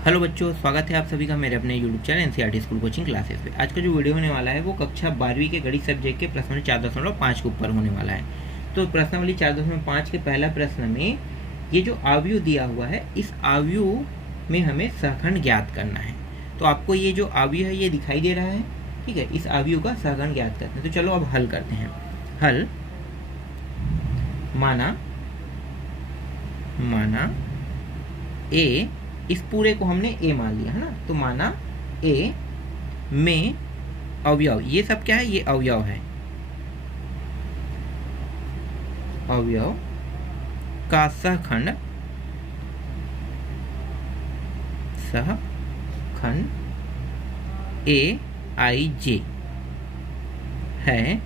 Hello बच्चों, स्वागत है आप सभी का मेरे अपने YouTube channel NCERT school coaching classes पे। आज का जो वीडियो होने वाला है वो कक्षा 12वीं के गणित सब्जेक्ट के प्रश्न 4.5 के ऊपर होने वाला है। तो प्रश्नावली 4.5 के पहला प्रश्न में ये जो आव्यूह दिया हुआ है, इस आव्यूह में हमें सहखंड ज्ञात करना है। तो आपको ये जो आव्यूह है ये दिखाई दे रहा है, ठीक है। इस आव्यूह का सहखंड ज्ञात करते हैं। तो चलो अब हल करते हैं। हल माना ए, इस पूरे को हमने ए मान लिया है ना। तो माना ए में अवयव, ये सब क्या है, ये अवयव है। अवयव का सहखंड ए आई जे है,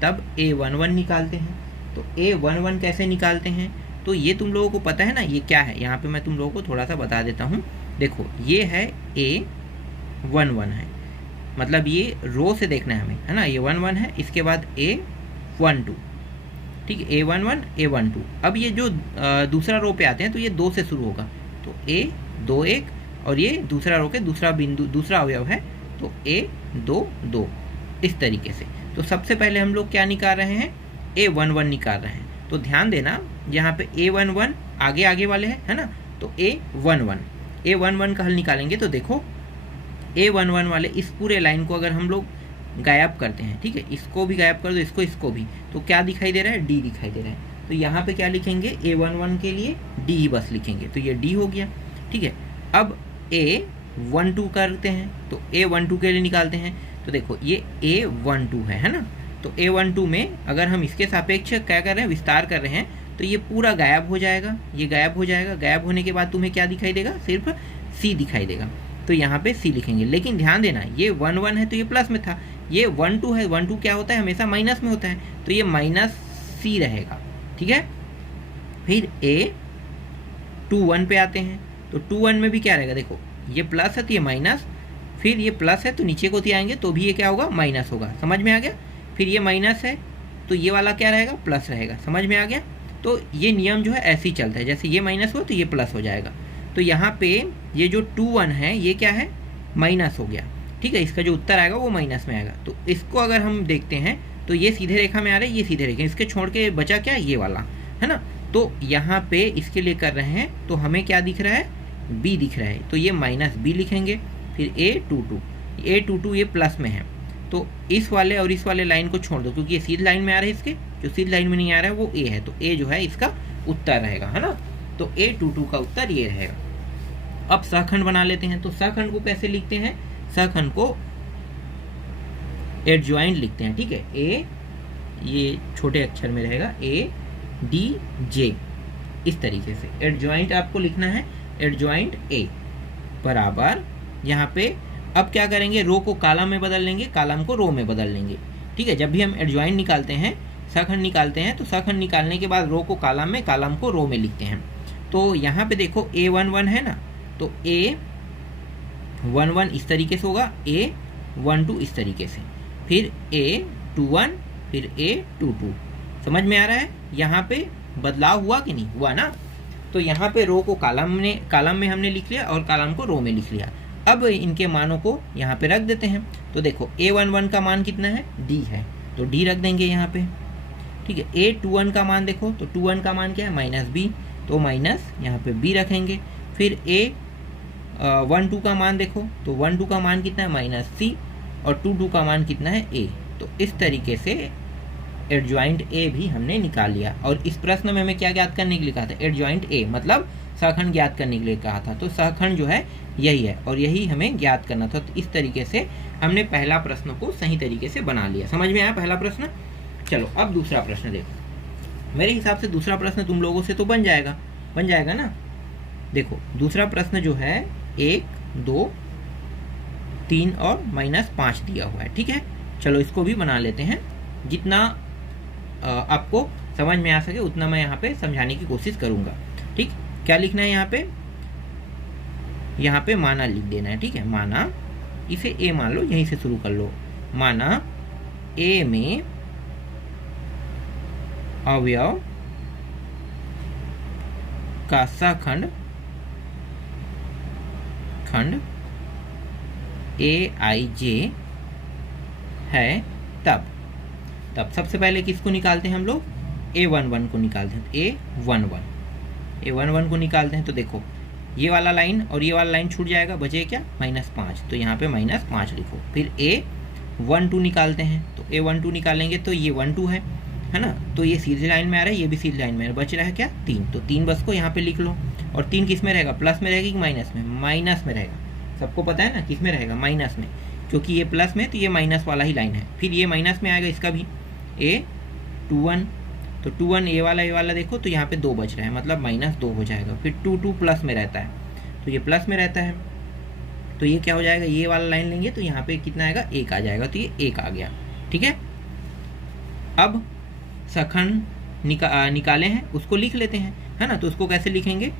तब A11 निकालते हैं। तो A11 कैसे निकालते हैं, तो ये तुम लोगों को पता है ना, ये क्या है। यहाँ पे मैं तुम लोगों को थोड़ा सा बता देता हूँ। देखो, ये है A11 है, मतलब ये रो से देखना है हमें, है ना। ये 11 है, इसके बाद A12, ठीक है। A11 A12। अब ये जो दूसरा रो पे आते हैं तो ये 2 से शुरू होगा। तो A21, और ये दूसरा रो के दूसरा बिंदु, दूसरा अवयव है, तो A22, इस तरीके से। तो सबसे पहले हम लोग क्या निकाल रहे हैं, A11 निकाल रहे हैं। तो ध्यान देना, यहाँ पे A11 आगे वाले हैं, है ना। तो A11 का हल निकालेंगे। तो देखो, A11 वाले इस पूरे लाइन को अगर हम लोग गायब करते हैं, ठीक है, इसको भी गायब कर दो, इसको भी, तो क्या दिखाई दे रहा है, D दिखाई दे रहा है। तो यहाँ पे क्या लिखेंगे, A11 के लिए D ही बस लिखेंगे। तो ये D हो गया, ठीक है। अब A12 करते हैं, तो A12 के लिए निकालते हैं। तो देखो, ये A12 है ना। तो A12 में अगर हम इसके सापेक्ष क्या कर रहे हैं, विस्तार कर रहे हैं, तो ये पूरा गायब हो जाएगा, ये गायब हो जाएगा। गायब होने के बाद तुम्हें क्या दिखाई देगा, सिर्फ C दिखाई देगा। तो यहाँ पे C लिखेंगे। लेकिन ध्यान देना, ये 11 है तो ये प्लस में था, ये 12 है, 12 क्या होता है, हमेशा माइनस में होता है, तो ये -C रहेगा, ठीक है। फिर A21 पे आते हैं। तो 21 में भी क्या रहेगा, देखो ये प्लस है तो ये माइनस, फिर ये प्लस है तो नीचे को आएंगे तो भी ये क्या होगा, माइनस होगा। समझ में आ गया। फिर ये माइनस है तो ये वाला क्या रहेगा, प्लस रहेगा। समझ में आ गया। तो ये नियम जो है ऐसे ही चलता है, जैसे ये माइनस हो तो ये प्लस हो जाएगा। तो यहाँ पे ये जो 21 है ये क्या है, माइनस हो गया, ठीक है। इसका जो उत्तर आएगा वो माइनस में आएगा। तो इसको अगर हम देखते हैं तो ये सीधे रेखा में आ रहा है, ये सीधे रेखा, इसके छोड़ के बचा क्या, ये वाला, है ना। तो यहाँ पे इसके लिए कर रहे हैं तो हमें क्या दिख रहा है, B दिख रहा है। तो ये -B लिखेंगे। फिर A22 ये प्लस में है, तो इस वाले और इस वाले लाइन को छोड़ दो, क्योंकि ये सीधी लाइन में आ रहा है, इसके जो सीधी लाइन में नहीं आ रहा है वो A है। तो A जो है इसका उत्तर रहेगा, है ना। तो A22 का उत्तर ये रहेगा। अब सहखंड बना लेते हैं। तो सहखंड को कैसे लिखते हैं, सहखंड को एडजॉइंट लिखते हैं, ठीक है। A ये छोटे अक्षर में रहेगा, ADJ, इस तरीके से एडजॉइंट आपको लिखना है। एडजॉइंट A बराबर, यहाँ पे अब क्या करेंगे, रो को कॉलम में बदल लेंगे, कॉलम को रो में बदल लेंगे, ठीक है। जब भी हम एडजॉइंट निकालते हैं, सहखंड निकालते हैं, तो सहखंड निकालने के बाद रो को कॉलम में, कॉलम को रो में लिखते हैं। तो यहाँ पे देखो A11 है ना, तो A11 इस तरीके से होगा, A12 इस तरीके से, फिर A21, फिर A22। समझ में आ रहा है। यहाँ पे बदलाव हुआ कि नहीं हुआ ना। तो यहाँ पे रो को कॉलम में हमने लिख लिया और कॉलम को रो में लिख लिया। अब इनके मानों को यहाँ पे रख देते हैं। तो देखो, A11 का मान कितना है, D है, तो D रख देंगे यहाँ पे, ठीक है। A21 का मान देखो, तो 21 का मान क्या है, -B, तो माइनस यहाँ पे B रखेंगे। फिर A12 का मान देखो, तो 12 का मान कितना है, -C, और 22 का मान कितना है, A। तो इस तरीके से एडजॉइंट A भी हमने निकाल लिया। और इस प्रश्न में हमें क्या ज्ञात करने के लिए कहा था, एडजॉइंट A मतलब सहखंड ज्ञात करने के लिए कहा था। तो सहखंड जो है यही है और यही हमें ज्ञात करना था। तो इस तरीके से हमने पहला प्रश्न को सही तरीके से बना लिया। समझ में आया पहला प्रश्न। चलो अब दूसरा प्रश्न देखो। मेरे हिसाब से दूसरा प्रश्न तुम लोगों से तो बन जाएगा ना। देखो, दूसरा प्रश्न जो है 1, 2, 3 और -5 दिया हुआ है, ठीक है। चलो इसको भी बना लेते हैं। जितना आपको समझ में आ सके उतना मैं यहाँ पे समझाने की कोशिश करूँगा, ठीक। क्या लिखना है यहाँ पे माना लिख देना है, ठीक है। माना, इसे ए मान लो, यहीं से शुरू कर लो। माना ए में अवयव का सखंड AIJ है तब सबसे पहले किसको निकालते हैं हम लोग? A11 को निकालते हैं। A11 को निकालते हैं तो देखो ये वाला लाइन और ये वाला लाइन छूट जाएगा, बचे क्या? -5, तो यहाँ पे -5 लिखो। फिर A12 निकालते हैं, तो A12 निकालेंगे तो ये 1 2 है ना, तो ये सीधी लाइन में आ रहा है, ये भी सीधी लाइन में बच रहा है क्या? 3, तो 3 बस को यहाँ पे लिख लो। और 3 किस में रहेगा? प्लस में रहेगी कि माइनस में? माइनस में रहेगा। सबको पता है ना किस में रहेगा? माइनस में, क्योंकि ये प्लस में तो ये माइनस वाला ही लाइन है। फिर ये माइनस में आएगा इसका भी, A21, तो 21 ये वाला देखो तो यहाँ पे 2 बच रहा है, मतलब -2 हो जाएगा। फिर 2 प्लस में रहता है, तो ये प्लस में रहता है, तो ये क्या हो जाएगा? ये वाला लाइन लेंगे तो यहाँ पे कितना आएगा? 1 आ जाएगा, तो ये 1 आ गया। ठीक है, अब सखंड निकाले हैं उसको लिख लेते हैं, है ना। तो उसको कैसे लिखेंगे?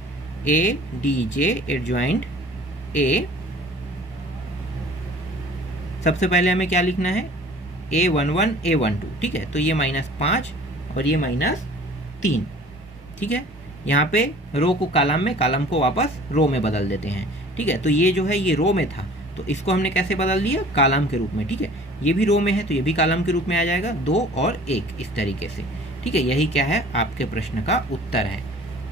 ADJ एडजॉइंट A, सबसे पहले हमें क्या लिखना है? A11 A12, ठीक है। तो ये -5 और ये -3, ठीक है। यहाँ पे रो को कॉलम में, कॉलम को वापस रो में बदल देते हैं, ठीक है। तो ये जो है ये रो में था, तो इसको हमने कैसे बदल दिया? कॉलम के रूप में, ठीक है। ये भी रो में है तो ये भी कॉलम के रूप में आ जाएगा, 2 और 1 इस तरीके से, ठीक है। यही क्या है? आपके प्रश्न का उत्तर है।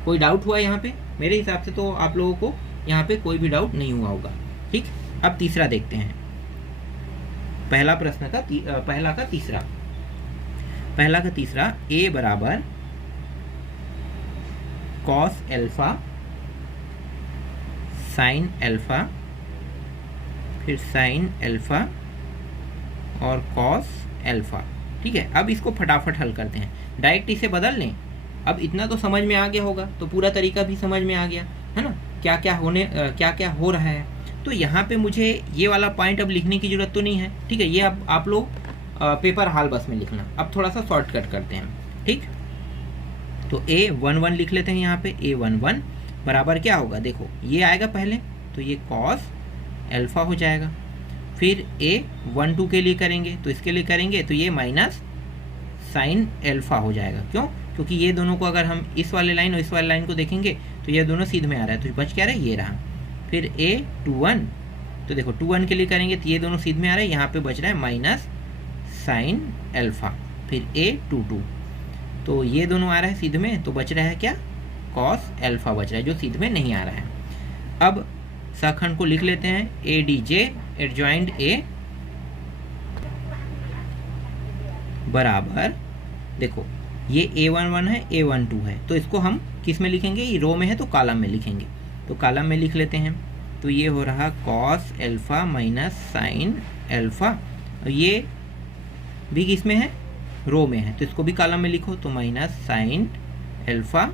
कोई डाउट हुआ यहाँ पे? मेरे हिसाब से तो आप लोगों को यहाँ पे कोई भी डाउट नहीं हुआ होगा, ठीक। अब तीसरा देखते हैं। पहला का तीसरा A बराबर cos अल्फा sin अल्फा, फिर sin अल्फा और cos अल्फा, ठीक है। अब इसको फटाफट हल करते हैं, डायरेक्ट इसे बदल लें। अब इतना तो समझ में आ गया होगा, तो पूरा तरीका भी समझ में आ गया है ना, क्या क्या हो रहा है। तो यहाँ पे मुझे ये वाला पॉइंट अब लिखने की जरूरत तो नहीं है, ठीक है। ये अब आप लोग पेपर हाल बस में लिखना। अब थोड़ा सा शॉर्टकट करते हैं, ठीक। तो A11 लिख लेते हैं यहाँ पे। A11 बराबर क्या होगा? देखो ये आएगा पहले, तो ये cos अल्फा हो जाएगा। फिर A12 के लिए करेंगे, तो इसके लिए करेंगे तो ये माइनस साइन अल्फा हो जाएगा। क्यों? क्योंकि ये दोनों को अगर हम इस वाले लाइन और इस वाले लाइन को देखेंगे तो ये दोनों सीध में आ रहा है, तो बच क्या रहा है? ये रहा। फिर A21, तो देखो 21 के लिए करेंगे तो ये दोनों सीध में आ रहा है, यहाँ पे बच रहा है माइनस साइन अल्फा। फिर A22, तो ये दोनों आ रहा है सीध में, तो बच रहा है क्या? कॉस अल्फा बच रहा है, जो सीध में नहीं आ रहा है। अब सखंड को लिख लेते हैं। ADJ एडजॉइंट A बराबर, देखो ये A11 है, A12 है, तो इसको हम किस में लिखेंगे? ये रो में है तो कॉलम में लिखेंगे, तो कॉलम में लिख लेते हैं। तो ये हो रहा cos alpha minus sine alpha, और ये भी किस में है? रो में है, तो इसको भी कॉलम में लिखो, तो माइनस साइन अल्फा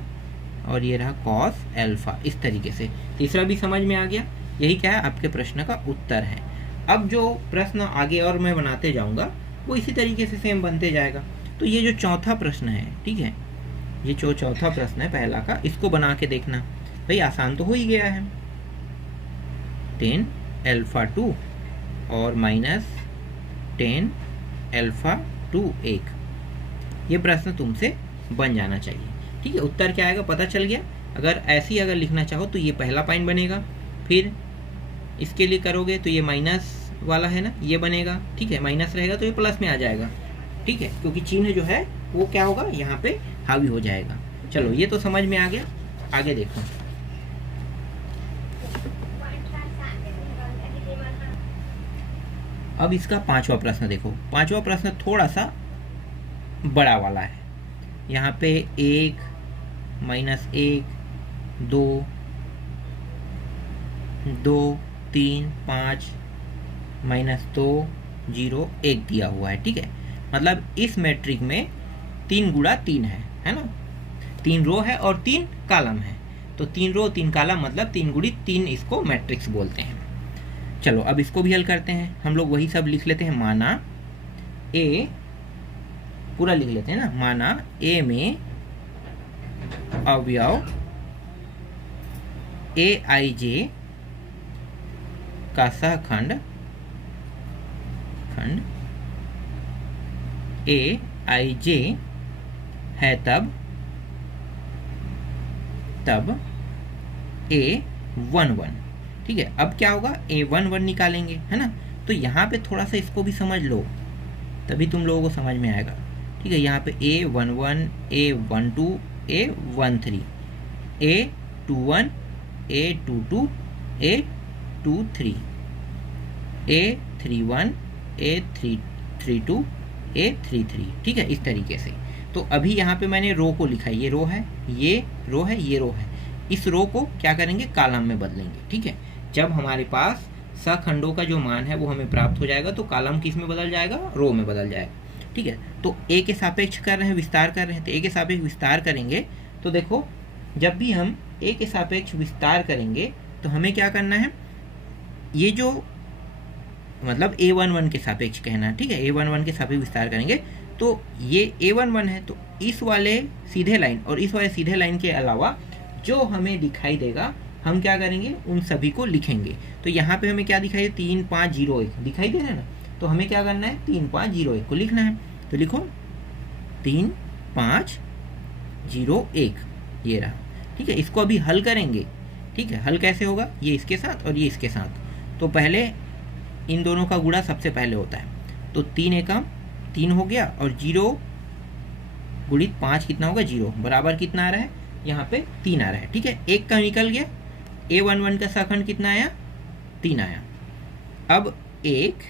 और ये रहा कॉस अल्फा। इस तरीके से तीसरा भी समझ में आ गया। यही क्या है? आपके प्रश्न का उत्तर है। अब जो प्रश्न आगे और मैं बनाते जाऊंगा वो इसी तरीके से सेम बनते जाएगा। तो ये जो चौथा प्रश्न है, ठीक है, ये जो चौथा प्रश्न है पहला का, इसको बना के देखना। भाई आसान तो हो ही गया है, 10 अल्फा 2 और माइनस 10 अल्फा 2 1, ये प्रश्न तुमसे बन जाना चाहिए, ठीक है। उत्तर क्या आएगा पता चल गया। अगर लिखना चाहो तो ये पहला पॉइंट बनेगा, फिर इसके लिए करोगे तो ये माइनस वाला है ना, ये बनेगा, ठीक है। माइनस रहेगा तो ये प्लस में आ जाएगा, ठीक है, क्योंकि चिन्ह जो है वो क्या होगा? यहाँ पे हावी हो जाएगा। चलो ये तो समझ में आ गया, आगे देखो। अब इसका पांचवा प्रश्न देखो। पांचवा प्रश्न थोड़ा सा बड़ा वाला है। यहाँ पे 1 -1 2 2 3 5 -2 0 1 दिया हुआ है, ठीक है। मतलब इस मैट्रिक में 3 गुणा 3 है ना। 3 रो है और 3 कॉलम है, तो 3 रो 3 कॉलम मतलब 3 गुणी 3 इसको मैट्रिक्स बोलते हैं। चलो अब इसको भी हल करते हैं। हम लोग वही सब लिख लेते हैं। माना A, पूरा लिख लेते हैं ना। माना A में अवयव AIJ का सहखंड AIJ है तब A11, ठीक है। अब क्या होगा, A11 निकालेंगे, है ना। तो यहाँ पे थोड़ा सा इसको भी समझ लो, तभी तुम लोगों को समझ में आएगा, ठीक है। यहाँ पे A11, A12, A13, A21, A22, A23, A31, A32, A33, ठीक है, इस तरीके से। तो अभी यहाँ पे मैंने रो को लिखा है, ये रो है, ये रो है, ये रो है। इस रो को क्या करेंगे, कॉलम में बदलेंगे, ठीक है। जब हमारे पास सखंडों का जो मान है वो हमें प्राप्त हो जाएगा तो कॉलम किस में बदल जाएगा, रो में बदल जाएगा, ठीक है। तो ए के सापेक्ष कर रहे हैं, विस्तार कर रहे हैं, तो ए के सापेक्ष विस्तार करेंगे। तो देखो, जब भी हम ए के सापेक्ष विस्तार करेंगे तो हमें क्या करना है, ये जो मतलब A11 के सापेक्ष कहना है, ठीक है। A11 के सापेक्ष विस्तार करेंगे तो ये A11 है, तो इस वाले सीधे लाइन और इस वाले सीधे लाइन के अलावा जो हमें दिखाई देगा हम क्या करेंगे, उन सभी को लिखेंगे। तो यहाँ पे हमें क्या दिखाई दे, 3, 5, 0, 1 दिखाई दे रहा है ना। तो हमें क्या करना है, 3, 5, 0, 1 को लिखना है। तो लिखो 3, 5, 0, 1, ये रहा, ठीक है। इसको अभी हल करेंगे, ठीक है। हल कैसे होगा, ये इसके साथ और ये इसके साथ। तो पहले इन दोनों का गुणा सबसे पहले होता है, तो 3 एकम 3 हो गया और 0 गुणित 5 कितना होगा, 0, बराबर कितना आ रहा है, यहाँ पे 3 आ रहा है, ठीक है। एक का निकल गया, A11 का सखंड कितना आया, 3 आया। अब 1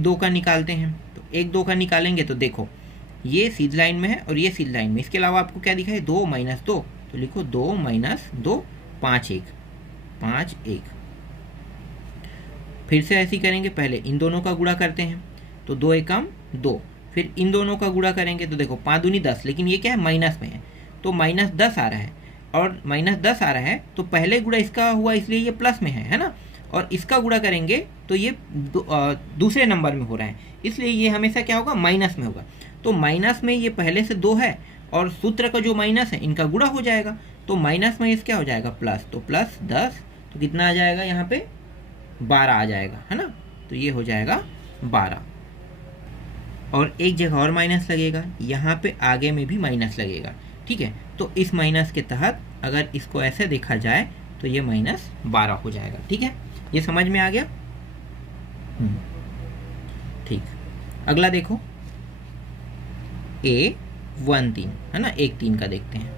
2 का निकालते हैं। तो 1 2 का निकालेंगे तो देखो ये सीधी लाइन में है और ये सीधी लाइन में, इसके अलावा आपको क्या दिखा है, 2 - 2, तो लिखो 2 - 2, 5 1, 5 1। फिर से ऐसे ही करेंगे, पहले इन दोनों का गुणा करते हैं, तो 2 एकम 2, फिर इन दोनों का गुणा करेंगे तो देखो 5 दूनी 10, लेकिन ये क्या है, माइनस में है, तो -10 आ रहा है। और -10 आ रहा है तो पहले गुणा इसका हुआ इसलिए ये प्लस में है ना। और इसका गुणा करेंगे तो ये दूसरे नंबर में हो रहा है, इसलिए ये हमेशा क्या होगा, माइनस में होगा। तो माइनस में ये पहले से 2 है और सूत्र का जो माइनस है इनका गुणा हो जाएगा, तो माइनस में क्या हो जाएगा, प्लस, तो प्लस 10, तो कितना आ जाएगा, यहाँ पे 12 आ जाएगा, है ना। तो ये हो जाएगा 12। और एक जगह और माइनस लगेगा, यहाँ पे आगे में भी माइनस लगेगा, ठीक है। तो इस माइनस के तहत अगर इसको ऐसे देखा जाए तो ये -12 हो जाएगा, ठीक है। ये समझ में आ गया, ठीक। अगला देखो A13 है ना, 1 3 का देखते हैं।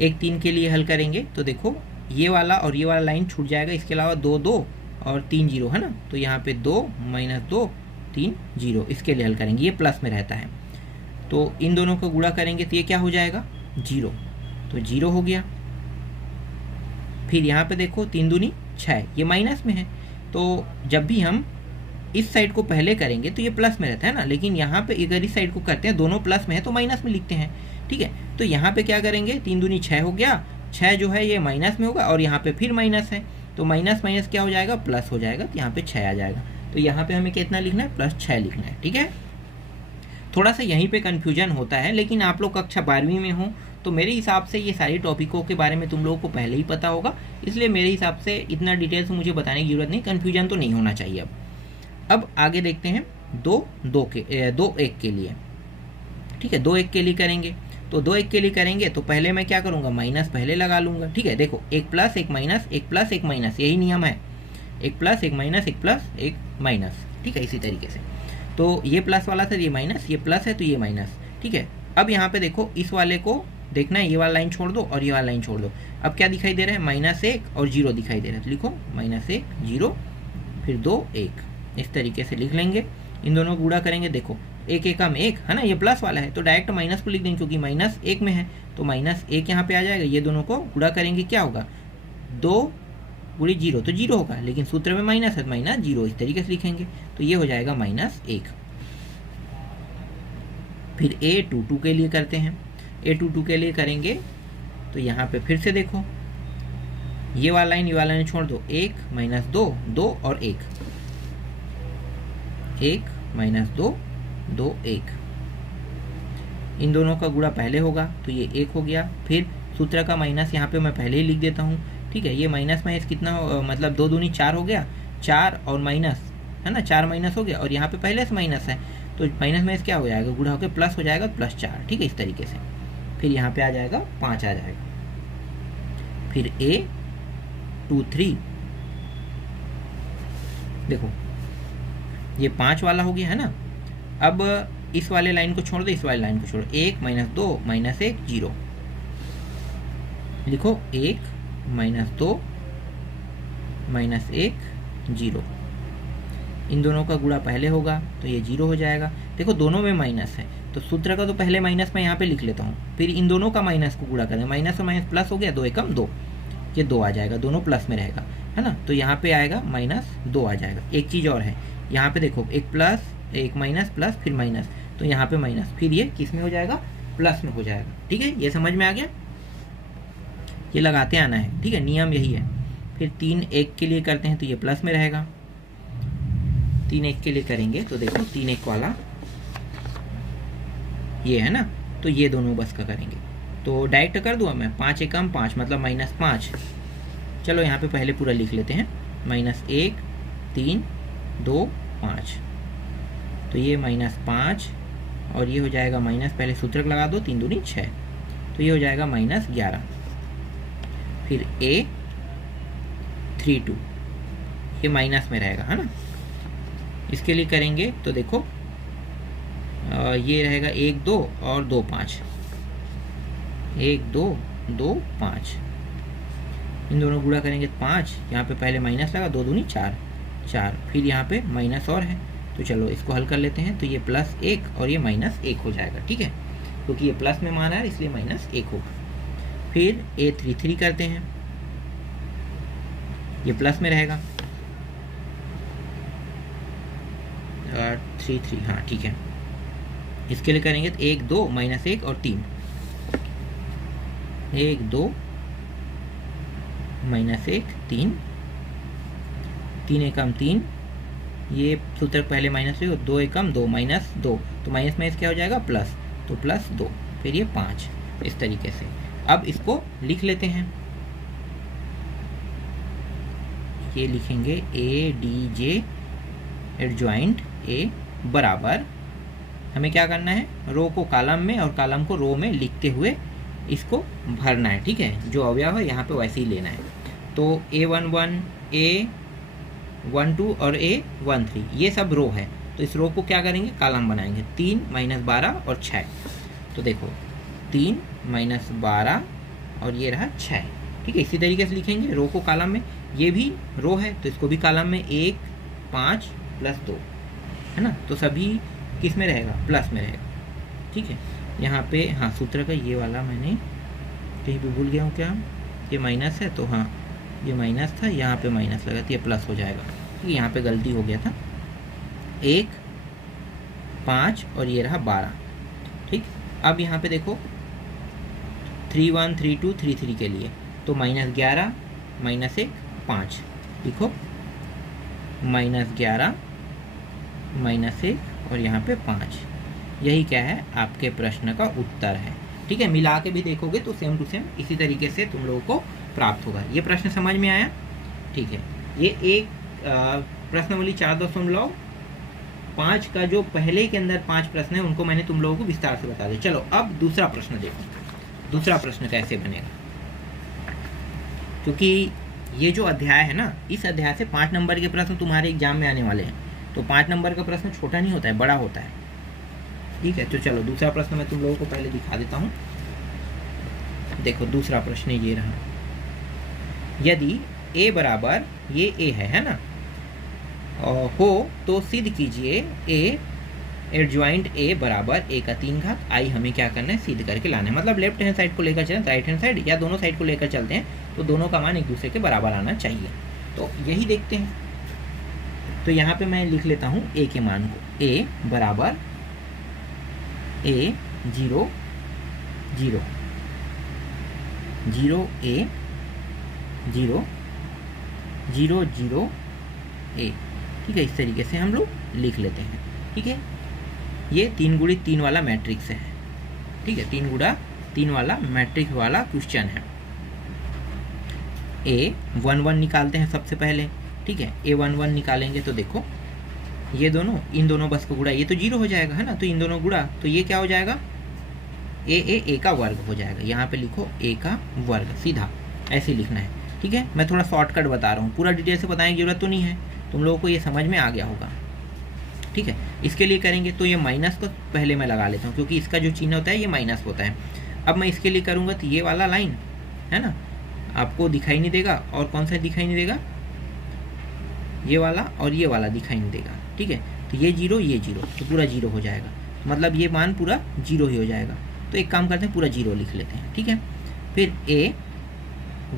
1 3 के लिए हल करेंगे तो देखो ये वाला और ये वाला लाइन छूट जाएगा, इसके अलावा 2 2 और 3 0 है ना। तो यहाँ पे 2 - 2 3 0, इसके लिए हल करेंगे, ये प्लस में रहता है। तो इन दोनों को गुणा करेंगे तो ये क्या हो जाएगा, 0, तो 0 हो गया। फिर यहाँ पे देखो 3 दूनी 6, ये माइनस में है, तो जब भी हम इस साइड को पहले करेंगे तो ये प्लस में रहता है ना, लेकिन यहाँ पे अगर इस साइड को करते हैं दोनों प्लस में है तो माइनस में लिखते हैं, ठीक है। तो यहाँ पे क्या करेंगे, 3 दूनी 6 हो गया, 6 जो है ये माइनस में होगा और यहाँ पे फिर माइनस है, तो माइनस माइनस क्या हो जाएगा, प्लस हो जाएगा, तो यहाँ पे 6 आ जाएगा। तो यहाँ पे हमें कितना लिखना है, +6 लिखना है, ठीक है। थोड़ा सा यहीं पे कन्फ्यूजन होता है, लेकिन आप लोग कक्षा 12वीं में हो तो मेरे हिसाब से ये सारी टॉपिकों के बारे में तुम लोगों को पहले ही पता होगा, इसलिए मेरे हिसाब से इतना डिटेल से मुझे बताने की जरूरत नहीं, कन्फ्यूजन तो नहीं होना चाहिए। अब आगे देखते हैं 2 1 के लिए, ठीक है। 2 1 के लिए करेंगे, तो 2 1 के लिए करेंगे तो पहले मैं क्या करूँगा, माइनस पहले लगा लूँगा, ठीक है। देखो 1 + 1 - 1 + 1 - यही नियम है, 1 + 1 - 1 + 1 -, ठीक है। इसी तरीके से तो ये प्लस वाला था, ये माइनस, ये प्लस है तो ये माइनस, ठीक है। अब यहाँ पे देखो इस वाले को देखना है, ये वाला लाइन छोड़ दो और ये वाला लाइन छोड़ दो। अब क्या दिखाई दे रहा है, -1 और 0 दिखाई दे रहा है, तो लिखो -1 0 फिर 2 1, इस तरीके से लिख लेंगे। इन दोनों को गुणा करेंगे, देखो 1 एकम 1 है ना, ये प्लस वाला है तो डायरेक्ट माइनस को लिख देंगे क्योंकि -1 में है, तो -1 यहाँ पे आ जाएगा। ये दोनों को गुणा करेंगे, क्या होगा, 2 × 0 तो 0 होगा, लेकिन सूत्र में माइनस है, -0, इस तरीके से लिखेंगे, तो ये हो जाएगा -1। फिर A22 के लिए करते हैं, A22 के लिए करेंगे तो यहाँ पे फिर से देखो ये वाला लाइन ये वाला लाइन छोड़ दो, 1 - 2 2 और 1, 1 - 2 2 1, इन दोनों का गुणा पहले होगा तो ये 1 हो गया। फिर सूत्र का माइनस यहाँ पे मैं पहले ही लिख देता हूँ, ठीक है। ये माइनस कितना मतलब 2 दूनी 4 हो गया, 4 और माइनस है ना, 4 माइनस हो गया और यहाँ पे पहले से माइनस है तो माइनस माइनस क्या हो जाएगा, गुणा होकर प्लस हो जाएगा, +4। ठीक है, इस तरीके से। फिर यहाँ पे आ जाएगा 5 आ जाएगा। फिर A2 3, देखो ये 5 वाला हो गया है ना। अब इस वाले लाइन को छोड़ दो, इस वाले लाइन को छोड़ो। 1 - 2 - 1 0, लिखो 1 - 2 - 1 0। इन दोनों का गुणा पहले होगा तो ये 0 हो जाएगा। देखो दोनों में माइनस है तो सूत्र का तो पहले माइनस मैं यहाँ पे लिख लेता हूँ, फिर इन दोनों का माइनस को गुणा करें, माइनस और माइनस प्लस हो गया, 2 एकम 2, ये 2 आ जाएगा, दोनों प्लस में रहेगा, है ना। तो यहाँ पे आएगा -2 आ जाएगा। एक चीज़ और है, यहाँ पे देखो एक प्लस एक माइनस प्लस फिर माइनस, तो यहाँ पे माइनस, फिर ये किस में हो जाएगा, प्लस में हो जाएगा। ठीक है, ये समझ में आ गया, ये लगाते आना है। ठीक है, नियम यही है। फिर 3 1 के लिए करते हैं तो ये प्लस में रहेगा। 3 1 के लिए करेंगे तो देखो 3 1 वाला ये है ना, तो ये दोनों बस का करेंगे। तो डायरेक्ट कर दूँ मैं, 5 एकम 5 मतलब -5। चलो यहाँ पे पहले पूरा लिख लेते हैं, -1 3 2 5, तो ये -5 और ये हो जाएगा माइनस, पहले सूत्रक लगा दो, 3 दूनी 6, तो ये हो जाएगा -11। फिर A32, ये माइनस में रहेगा, है ना। इसके लिए करेंगे तो देखो ये रहेगा 1 2 और 2 5, 1 2 2 5, इन दोनों गुणा करेंगे 5, यहाँ पे पहले माइनस लगा, 2 दूनी 4 4, फिर यहाँ पे माइनस और है, तो चलो इसको हल कर लेते हैं। तो ये +1 और ये -1 हो जाएगा। ठीक है, क्योंकि ये प्लस में मान है इसलिए -1 होगा। फिर A33 करते हैं, ये प्लस में रहेगा, 33, हाँ ठीक है। इसके लिए करेंगे तो 1 2 -1 और 3, 1 2 -1 3, 3 एकम 3, ये सूत्र पहले माइनस ले, 2 एकम 2 -2, तो माइनस माइनस क्या हो जाएगा, प्लस, तो +2, फिर ये 5, इस तरीके से। अब इसको लिख लेते हैं, ये लिखेंगे ADJ एडजॉइंट A बराबर, हमें क्या करना है, रो को कॉलम में और कॉलम को रो में लिखते हुए इसको भरना है। ठीक है, जो अवयव है यहाँ पे वैसे ही लेना है। तो A11 A12 और A13 ये सब रो है, तो इस रो को क्या करेंगे, कॉलम बनाएंगे। 3 - 12 और 6, तो देखो 3 - 12 और ये रहा 6। ठीक है, इसी तरीके से लिखेंगे रो को कॉलम में, ये भी रो है तो इसको भी कॉलम में, 1 5 + 2, है ना। तो सभी किस में रहेगा, प्लस में रहेगा। ठीक है, यहाँ पे हाँ सूत्र का ये वाला मैंने कहीं पे भूल गया हूँ क्या, ये माइनस है तो हाँ ये माइनस था, यहाँ पे माइनस लगा तो ये प्लस हो जाएगा। ठीक है, यहाँ पे गलती हो गया था, 1 5 और ये रहा 12। ठीक, अब यहाँ पे देखो 31 32 33 के लिए तो -11 -1 5, लिखो -11 -1 और यहाँ पे 5, यही क्या है, आपके प्रश्न का उत्तर है। ठीक है, मिला के भी देखोगे तो सेम टू सेम इसी तरीके से तुम लोगों को प्राप्त होगा। ये प्रश्न समझ में आया। ठीक है, ये एक प्रश्नावली 4.5 का जो पहले के अंदर 5 प्रश्न है उनको मैंने तुम लोगों को विस्तार से बता दिया। चलो अब दूसरा प्रश्न देखो, दूसरा प्रश्न कैसे बनेगा, क्योंकि ये जो अध्याय है ना, इस अध्याय से 5 नंबर के प्रश्न तुम्हारे एग्जाम में आने वाले हैं। तो 5 नंबर का प्रश्न छोटा नहीं होता है, बड़ा होता है। ठीक है, तो चलो दूसरा प्रश्न मैं तुम लोगों को पहले दिखा देता हूँ। देखो दूसरा प्रश्न ये रहा, यदि A बराबर ये A है ना, हो तो सिद्ध कीजिए A एडजॉइंट A बराबर A का 3 घात। आई हमें क्या करना है, सिद्ध करके लाना है, मतलब लेफ्ट हैंड साइड को लेकर चलें, राइट हैंड साइड या दोनों साइड को लेकर चलते हैं तो दोनों का मान एक दूसरे के बराबर आना चाहिए। तो यही देखते हैं। तो यहाँ पे मैं लिख लेता हूँ A के मान को, A बराबर A 0 0 0 A 0 0 0 A। ठीक है, इस तरीके से हम लोग लिख लेते हैं। ठीक है, ये 3 गुणित 3 वाला मैट्रिक्स है। ठीक है, 3 गुणा 3 वाला मैट्रिक्स वाला क्वेश्चन है। A11 निकालते हैं सबसे पहले। ठीक है, A11 निकालेंगे तो देखो ये दोनों, इन दोनों बस का गुड़ा, ये तो 0 हो जाएगा है ना, तो इन दोनों गुड़ा, तो ये क्या हो जाएगा, ए का वर्ग हो जाएगा। यहाँ पे लिखो ए का वर्ग, सीधा ऐसे लिखना है, ठीक है। मैं थोड़ा शॉर्टकट बता रहा हूँ, पूरा डिटेल से बताने की जरूरत तो नहीं है, तुम लोगों को ये समझ में आ गया होगा, ठीक है। इसके लिए करेंगे तो ये माइनस को पहले मैं लगा लेता हूँ, क्योंकि इसका जो चिन्ह होता है ये माइनस होता है। अब मैं इसके लिए करूँगा तो ये वाला लाइन है ना, आपको दिखाई नहीं देगा, और कौन सा दिखाई नहीं देगा, ये वाला और ये वाला दिखाई नहीं देगा, ठीक है। तो ये 0 ये 0, तो पूरा 0 हो जाएगा, मतलब ये मान पूरा 0 ही हो जाएगा। तो एक काम करते हैं, पूरा 0 लिख लेते हैं, ठीक है। फिर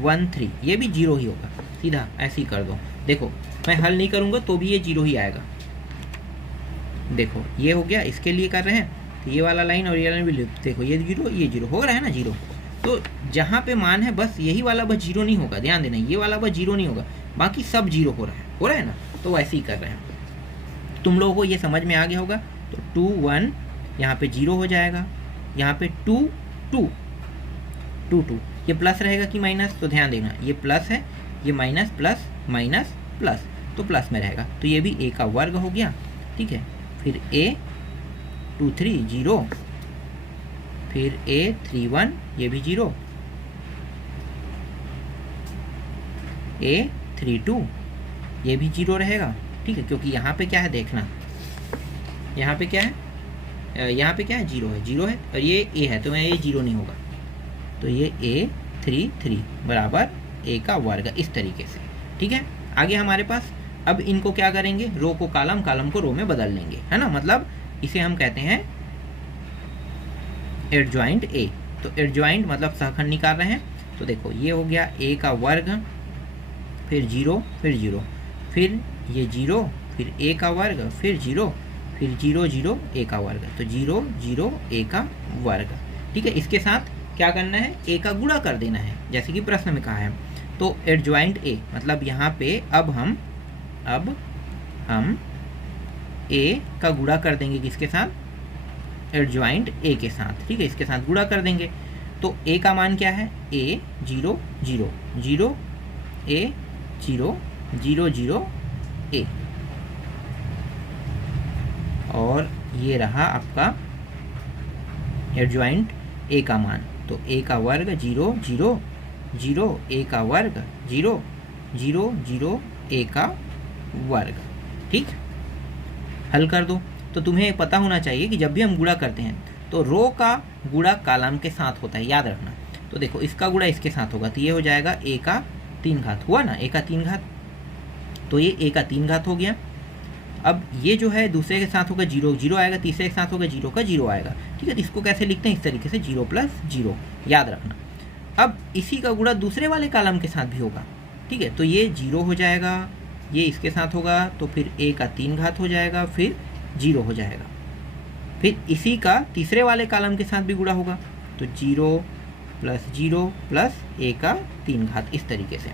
A13, ये भी 0 ही होगा, सीधा ऐसे ही कर दो। देखो मैं हल नहीं करूँगा तो भी ये 0 ही आएगा। देखो ये हो गया, इसके लिए कर रहे हैं तो ये वाला लाइन और ये लाइन भी देखो, ये 0 ये 0 हो रहा है ना 0। तो जहाँ पे मान है बस यही वाला बस 0 नहीं होगा, ध्यान देना, ये वाला बस 0 नहीं होगा, बाकी सब 0 हो रहा है ना, तो वैसे ही कर रहे हैं। तुम लोगों को ये समझ में आ गया होगा। तो 2 1 यहाँ पे 0 हो जाएगा, यहाँ पे 2 2 2 2, ये प्लस रहेगा कि माइनस, तो ध्यान देना ये प्लस है, ये माइनस प्लस माइनस प्लस, तो प्लस में रहेगा, तो ये भी ए का वर्ग हो गया, ठीक है। फिर A23 0, फिर A31 ये भी 0, A32 ये भी 0 रहेगा, ठीक है, क्योंकि यहाँ पे क्या है देखना, यहाँ पे क्या है, यहाँ पे क्या है 0 है, 0 है, और ये A है, तो मैं ये 0 नहीं होगा, तो ये A33 बराबर A का वर्ग, इस तरीके से, ठीक है। आगे हमारे पास अब इनको क्या करेंगे, रो को कॉलम, कॉलम को रो में बदल लेंगे, है ना, मतलब इसे हम कहते हैं एडजॉइंट ए। तो एडजॉइंट मतलब सहखंड निकाल रहे हैं, तो देखो ये हो गया ए का वर्ग, फिर 0 फिर 0, फिर ये 0, फिर ए का वर्ग, फिर 0, फिर 0 0 ए का वर्ग, तो 0 0 ए का वर्ग, ठीक है। इसके साथ क्या करना है, ए का गुणा कर देना है, जैसे कि प्रश्न में कहा है। तो एडजॉइंट ए मतलब यहाँ पे अब हम ए का गुणा कर देंगे किसके साथ, एडजॉइंट ए के साथ, ठीक है, इसके साथ गुणा कर देंगे। तो ए का मान क्या है, A 0 0 0 A 0 0 0 A, और ये रहा आपका एडजॉइंट ए का मान, तो ए का वर्ग 0 0 0 ए का वर्ग 0 0 0 ए का वर्ग, ठीक। हल कर दो। तो तुम्हें पता होना चाहिए कि जब भी हम गुणा करते हैं तो रो का गुणा कॉलम के साथ होता है, याद रखना। तो देखो इसका गुणा इसके साथ होगा, तो ये हो जाएगा ए का 3 घात, हुआ ना ए का 3 घात, तो ये ए का 3 घात हो गया। अब ये जो है दूसरे के साथ होगा 0 0 आएगा, तीसरे के साथ होगा 0 का 0 आएगा, ठीक है। तो इसको कैसे लिखते हैं, इस तरीके से 0 + 0, याद रखना। अब इसी का गुणा दूसरे वाले कॉलम के साथ भी होगा, ठीक है। तो ये 0 हो जाएगा, ये इसके साथ होगा, तो फिर ए का 3 घात हो जाएगा, फिर 0 हो जाएगा। फिर इसी का तीसरे वाले कॉलम के साथ भी गुणा होगा, तो 0 + 0 + ए का 3 घात, इस तरीके से।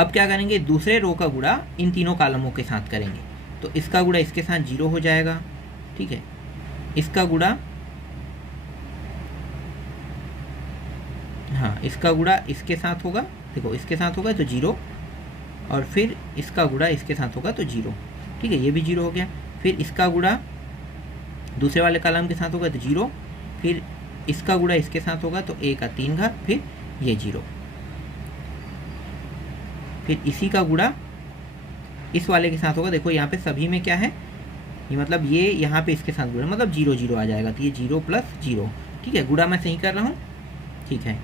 अब क्या करेंगे, दूसरे रो का गुणा इन तीनों कॉलमों के साथ करेंगे, तो इसका गुणा इसके साथ 0 हो जाएगा, ठीक है। इसका गुणा, हाँ इसका गुणा इसके साथ होगा, देखो इसके साथ होगा तो 0, और फिर इसका गुणा इसके साथ होगा तो 0, ठीक है, ये भी 0 हो गया। फिर इसका गुणा दूसरे वाले कॉलम के साथ होगा तो 0, फिर इसका गुणा इसके साथ होगा तो ए का 3 घात, फिर ये 0, फिर इसी का गुणा इस वाले के साथ होगा, देखो यहाँ पे सभी में क्या है, ये मतलब ये यहाँ पे इसके साथ गुणा, मतलब 0 0 आ जाएगा, तो ये 0 + 0, ठीक है। गुणा मैं सही कर रहा हूँ, ठीक है।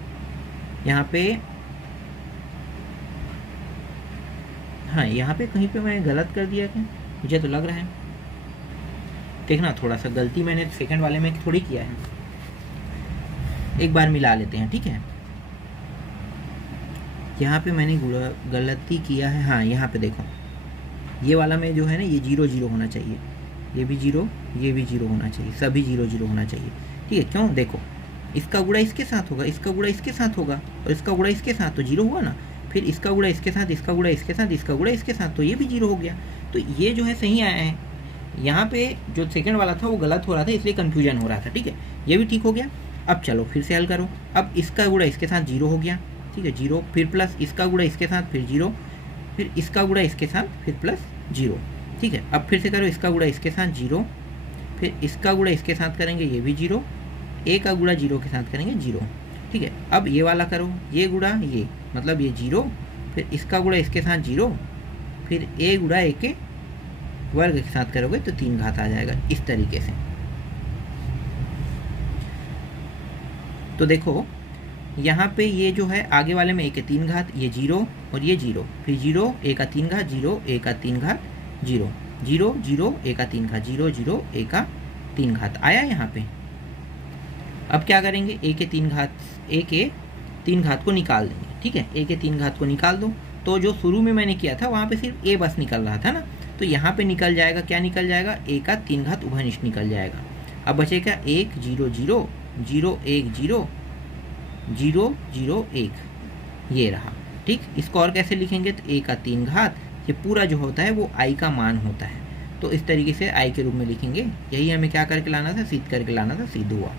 यहाँ पे, हाँ यहाँ पे कहीं पे मैं गलत कर दिया क्या, मुझे तो लग रहा है, देखना थोड़ा सा गलती मैंने सेकंड वाले में थोड़ी किया है, एक बार मिला लेते हैं, ठीक है। यहाँ पे मैंने गलती किया है, हाँ यहाँ पे देखो ये वाला में जो है ना, ये 0 0 होना चाहिए, ये भी 0 ये भी 0 होना चाहिए, सभी 0 0 होना चाहिए, ठीक है। क्यों, देखो इसका गुणा इसके साथ होगा, इसका गुणा इसके साथ होगा, और इसका गुणा इसके साथ, तो 0 हुआ ना। फिर इसका गुणा इसके साथ, इसका गुणा इसके साथ, इसका गुणा इसके साथ, तो ये भी 0 हो गया। तो ये जो है सही आया है। यहाँ पे जो सेकंड वाला था वो गलत हो रहा था, इसलिए कन्फ्यूजन हो रहा था, ठीक है। ये भी ठीक हो गया। अब चलो फिर से हल करो। अब इसका गुणा इसके साथ 0 हो गया, ठीक है, 0, फिर प्लस इसका गुणा इसके साथ, फिर 0, फिर इसका गुणा इसके साथ, फिर +0, ठीक है। अब फिर से करो, इसका गुणा इसके साथ 0, फिर इसका गुणा इसके साथ करेंगे ये भी 0, ए का गुणा 0 के साथ करेंगे 0, ठीक है। अब ये वाला करो, ये गुणा ये मतलब ये 0, फिर इसका गुणा इसके साथ 0, फिर ए गुणा ए के वर्ग के साथ करोगे तो 3 घात आ जाएगा इस तरीके से। तो देखो यहाँ पे ये जो है आगे वाले में ए के 3 घात, ये 0 और ये 0, फिर 0 ए का 3 घात 0 ए का 3 घात 0 0 0 ए का 3 घात 0 0 ए का 3 घात आया यहाँ पे। अब क्या करेंगे, ए के 3 घात को निकाल देंगे, ठीक है। ए के 3 घात को निकाल दो, तो जो शुरू में मैंने किया था वहाँ पे सिर्फ ए बस निकल रहा था ना, तो यहाँ पे निकल जाएगा, क्या निकल जाएगा, ए का 3 घात उभयनिष्ठ निकल जाएगा। अब बचेगा 1 0 0 0 1 0 0 0 1, ये रहा, ठीक। इसको और कैसे लिखेंगे, तो ए का 3 घात, ये पूरा जो होता है वो आई का मान होता है, तो इस तरीके से आई के रूप में लिखेंगे। यही हमें क्या करके लाना था, सिद्ध करके लाना था, सिद्ध हुआ।